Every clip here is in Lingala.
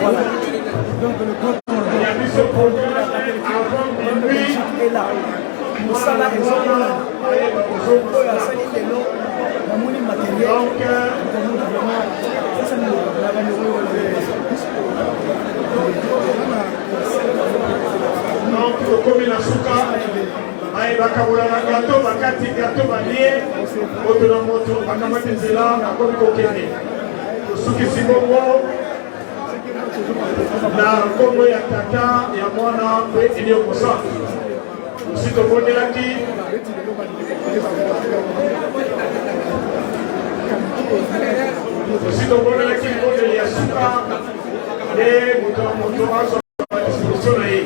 Voilà. Donc le gros est là. Nous sommes là, ils sont là. Il y a 5 kilos, on matériel. Donc, comme il a souka, il va kabola la gâteau, bakati gâteau balié, autour moto, bakamati zela, comme kokene. Souki simomo, na kombo ya tata ya mwana pe ilio kosa. Sito bonelaki. Sito bonelaki boneli ya suka. Et moto aso disposition na ye.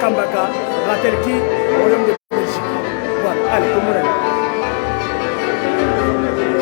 Kambaka, la Turquie, au royaume de Belgique. Voilà, allez,